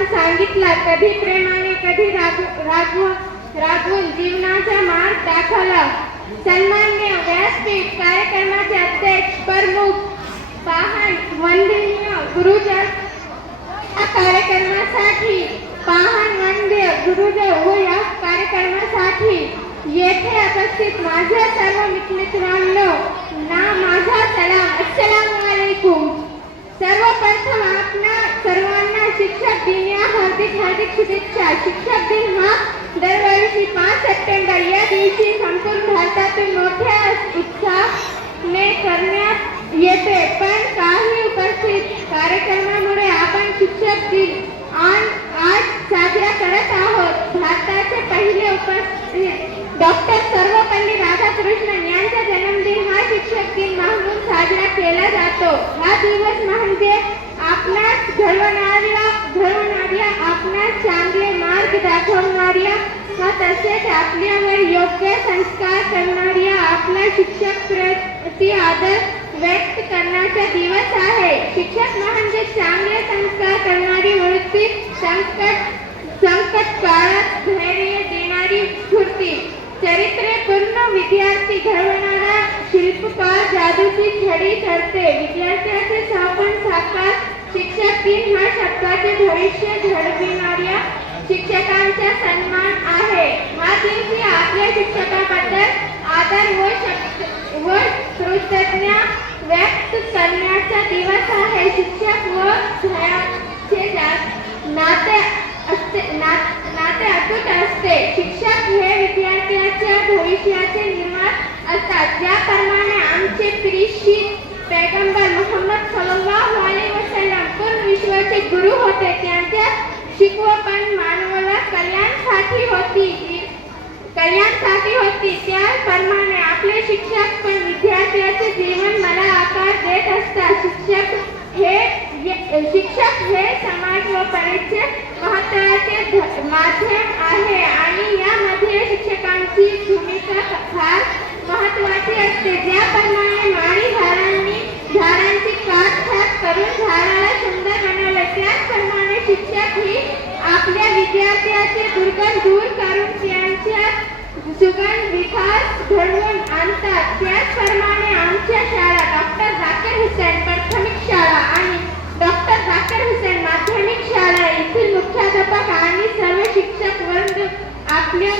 अर्थ सांगितला, कधी प्रेमाने कधी रागवून जीवनाचा मार्ग दाखवला. सन्माननीय व्यासपीठ कार्यक्रमाचे अध्यक्ष प्रमुख पाहण वंदनीय गुरुजन या कार्यक्रमासाठी व या कार्यक्रमासाठी येथे उपस्थित माझ्या सर्व मित्रांनो ना माझा सलाम. अस्सलामु अलैकुम. सर्वप्रथम आपणा सर्वांना शिक्षक दिन या हार्दिक शुभेच्छा. शिक्षक दिन हा दरवर्षी 5 सप्टेंबर या दिवशी संपूर्ण भारतातून मोठ्या उत्साहाने करण्यात येते, पण काही उपस्थित कार्यक्रमामुळे आपण शिक्षक दिन आज साजरा करत आहोत. भारताचे पहिले उपस्थित डॉक्टर सर्वपल्ली राधाकृष्णन यांचा जन्मदिन हा शिक्षक दिन म्हणून साजरा केला जातो. हा दिवस म्हणजे आपणास घडवणाऱ्या आपणास चांगले मार्ग दाखवणाऱ्या व तसेच आपल्यावर योग्य संस्कार करणाऱ्या आपल्या शिक्षक प्रति आदर व्यक्त करण्याचा दिवस आहे. शिक्षक म्हणजे चांगले संस्कार करणारी वृत्ती, संकट काळात धैर्य देणारी स्फूर्ती, चरित्रपूर्ण विद्यार्थी घडवणारा शिल्पकार, जादूची छडी ठरते. विद्यार्थ्याचे स्वप्न साकार शिक्षक दिन हा शब्दाचे भविष्य घडविणाऱ्या शिक्षकांचा सन्मान आहे. हा दिवशी आपल्या शिक्षकाबद्दल आदर व कृतज्ञता व्यक्त करण्याचा दिवस आहे. शिक्षक व छायाचे नाते अतूट असते. शिक्षक हे विद्यार्थ्याच्या भविष्याचे निर्माण असतात. ज्याप्रमाणे आमचे प्रिय पैगंबर मुहम्मद सल्लल्लाहु अलैहि वसल्लम पूर्ण विश्वाचे गुरु होते, त्यांच्या शिकवण मानवाला कल्याणासाठी होती, त्याप्रमाणे आपले शिक्षक पण विद्यार्थ्याचे जीवन मला आकार देत असतात. शिक्षक हे समाज व परीक्षे महत्त्वाचे माध्यम आहे आणि यामध्ये शिक्षकांची भूमिका फार महत्त्वाची असते. ज्याप्रमाणे माळी झाडांची काटछाट करून झाडाला सुंदर बनवले, त्याचप्रमाणे शिक्षक ही आपल्या विद्यार्थ्याचे दुर्गंध दूर करून त्यांच्या सुगंध विकास घडवून आणतात. त्याचप्रमाणे आमच्या शाळा डॉक्टर झाकीर हुसेन प्राथमिक शाळा आणि डॉक्टर झाकीर हुसेन माध्यमिक शाळा येथील मुख्याध्यापक आणि सर्व शिक्षक वर्ग आपल्या